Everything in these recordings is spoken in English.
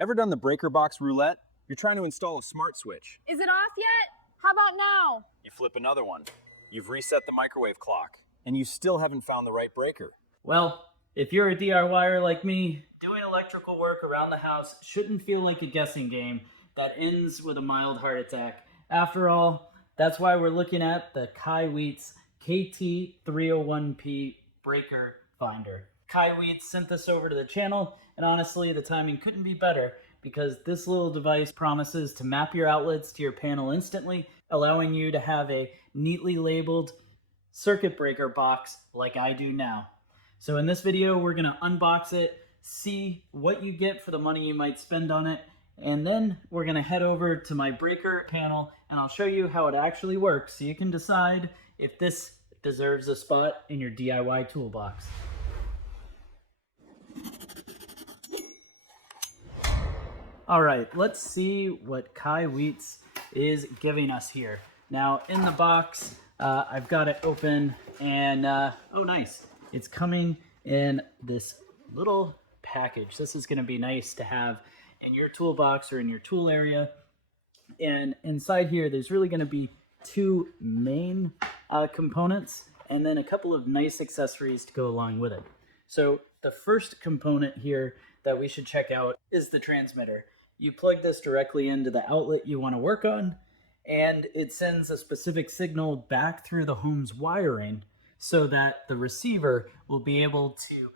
Ever done the breaker box roulette? You're trying to install a smart switch. Is it off yet? How about now? You flip another one. You've reset the microwave clock, and you still haven't found the right breaker. Well, if you're a DIYer like me, doing electrical work around the house shouldn't feel like a guessing game that ends with a mild heart attack. After all, that's why we're looking at the KAIWEETS KT301P breaker finder. KAIWEETS sent this over to the channel, and honestly, the timing couldn't be better because this little device promises to map your outlets to your panel instantly, allowing you to have a neatly labeled circuit breaker box like I do now. So in this video, we're gonna unbox it, see what you get for the money you might spend on it, and then we're gonna head over to my breaker panel and I'll show you how it actually works so you can decide if this deserves a spot in your DIY toolbox. All right, let's see what KAIWEETS is giving us here. Now in the box, I've got it open and oh nice. It's coming in this little package. This is gonna be nice to have in your toolbox or in your tool area. And inside here, there's really gonna be two main components and then a couple of nice accessories to go along with it. So the first component here that we should check out is the transmitter. You plug this directly into the outlet you wanna work on, and it sends a specific signal back through the home's wiring so that the receiver will be able to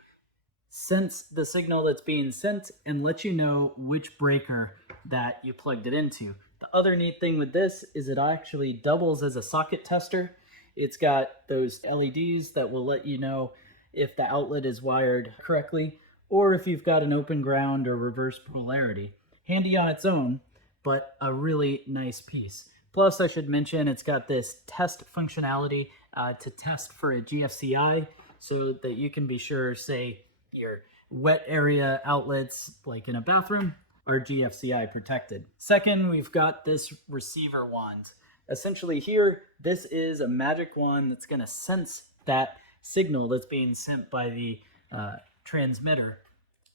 sense the signal that's being sent and let you know which breaker that you plugged it into. The other neat thing with this is it actually doubles as a socket tester. It's got those LEDs that will let you know if the outlet is wired correctly or if you've got an open ground or reverse polarity. Handy on its own, but a really nice piece. Plus, I should mention it's got this test functionality to test for a GFCI so that you can be sure, say, your wet area outlets, like in a bathroom, are GFCI protected. Second, we've got this receiver wand. Essentially here, this is a magic wand that's gonna sense that signal that's being sent by the transmitter.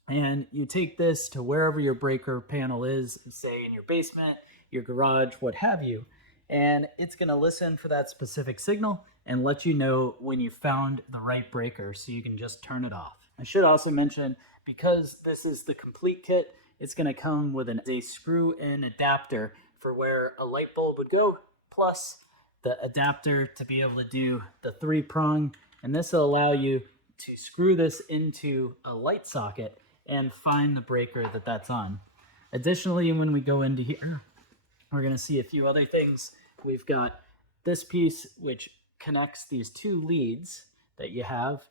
And you take this to wherever your breaker panel is, say in your basement, your garage, what have you, and it's gonna listen for that specific signal and let you know when you found the right breaker so you can just turn it off. I should also mention, because this is the complete kit, it's gonna come with a screw-in adapter for where a light bulb would go, plus the adapter to be able to do the 3-prong, and this will allow you to screw this into a light socket and find the breaker that's on. Additionally, when we go into here, we're gonna see a few other things. We've got this piece which connects these two leads that you have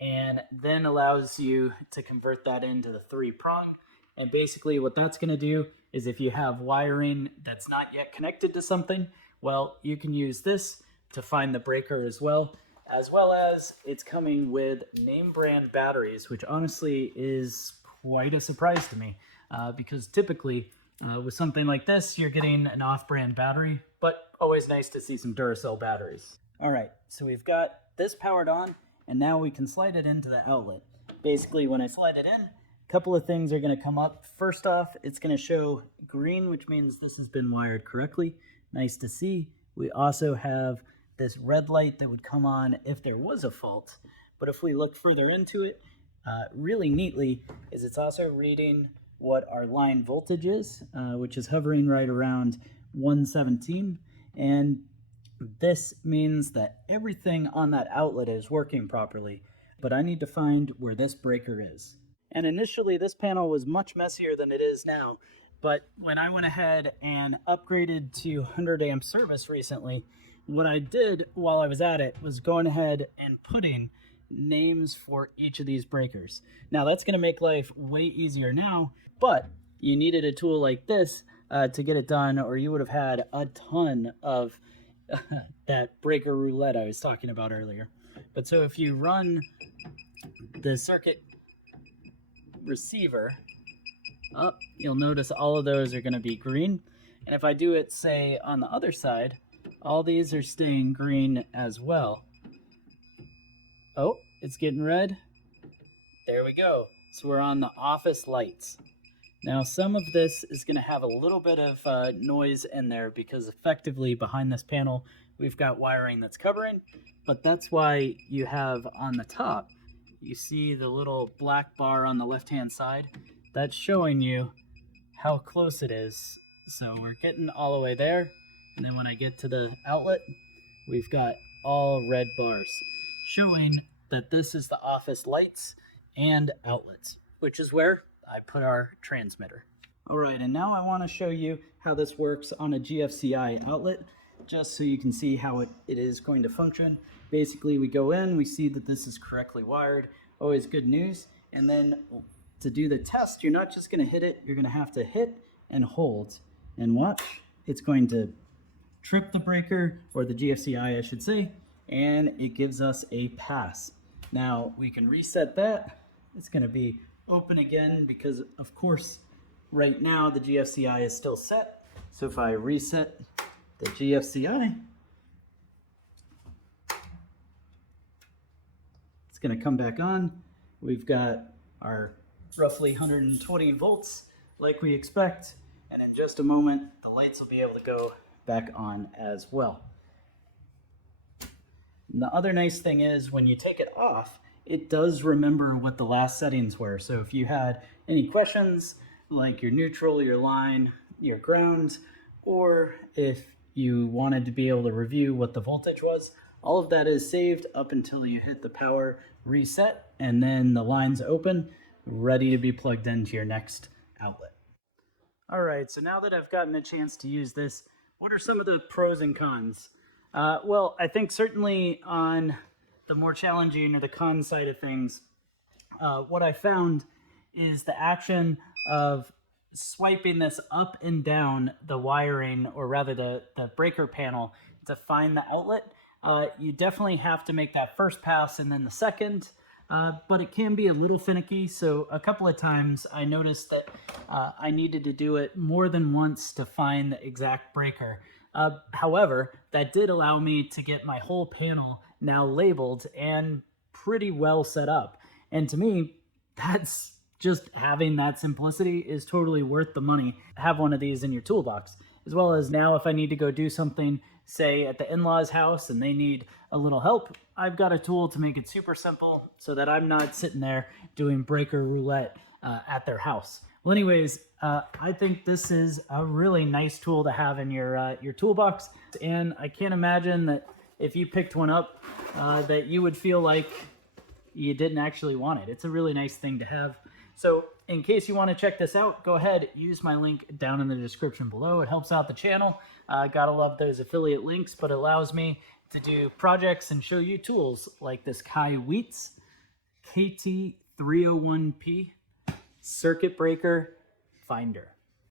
and then allows you to convert that into the 3-prong. And basically what that's gonna do is if you have wiring that's not yet connected to something, well, you can use this to find the breaker as well as it's coming with name brand batteries, which honestly is quite a surprise to me because typically with something like this, you're getting an off-brand battery, but always nice to see some Duracell batteries. All right, so we've got this powered on, and now we can slide it into the outlet. Basically, when I slide it in, a couple of things are gonna come up. First off, it's gonna show green, which means this has been wired correctly. Nice to see. We also have this red light that would come on if there was a fault. But if we look further into it, really neatly, is it's also reading what our line voltage is, which is hovering right around 117. And this means that everything on that outlet is working properly, but I need to find where this breaker is. And initially this panel was much messier than it is now, but when I went ahead and upgraded to 100 amp service recently, what I did while I was at it was going ahead and putting names for each of these breakers. Now that's going to make life way easier now, but you needed a tool like this to get it done, or you would have had a ton of that breaker roulette I was talking about earlier. But so if you run the circuit receiver up, you'll notice all of those are going to be green. And if I do it, say, on the other side, all these are staying green as well. Oh, it's getting red. There we go. So we're on the office lights. Now, some of this is going to have a little bit of noise in there because effectively behind this panel, we've got wiring that's covering, but that's why you have on the top, you see the little black bar on the left-hand side. That's showing you how close it is. So we're getting all the way there. And then when I get to the outlet, we've got all red bars showing that this is the office lights and outlets, which is where I put our transmitter. All right, and now I want to show you how this works on a GFCI outlet, just so you can see how it is going to function. Basically, we go in, we see that this is correctly wired, always good news. And then to do the test, you're not just going to hit it, you're going to have to hit and hold. And watch, it's going to trip the breaker, or the GFCI I should say, and it gives us a pass. Now we can reset that. It's going to be open again because of course right now the GFCI is still set. So if I reset the GFCI, it's going to come back on. We've got our roughly 120 volts like we expect, and in just a moment the lights will be able to go back on as well. And the other nice thing is when you take it off, it does remember what the last settings were. So if you had any questions like your neutral, your line, your ground, or if you wanted to be able to review what the voltage was, all of that is saved up until you hit the power reset, and then the line's open, ready to be plugged into your next outlet. All right, so now that I've gotten a chance to use this, what are some of the pros and cons? Well, I think certainly on the more challenging or the con side of things, what I found is the action of swiping this up and down the wiring, or rather the breaker panel, to find the outlet. You definitely have to make that first pass and then the second, but it can be a little finicky. So a couple of times I noticed that I needed to do it more than once to find the exact breaker. However, that did allow me to get my whole panel now labeled and pretty well set up. And to me, that's just having that simplicity is totally worth the money. Have one of these in your toolbox. As well as now if I need to go do something, say at the in-laws house and they need a little help, I've got a tool to make it super simple so that I'm not sitting there doing breaker roulette at their house. Well, anyways, I think this is a really nice tool to have in your toolbox, and I can't imagine that if you picked one up that you would feel like you didn't actually want it. It's a really nice thing to have. So in case you want to check this out, go ahead, use my link down in the description below. It helps out the channel. Gotta love those affiliate links, but it allows me to do projects and show you tools like this KAIWEETS KT301P circuit breaker finder.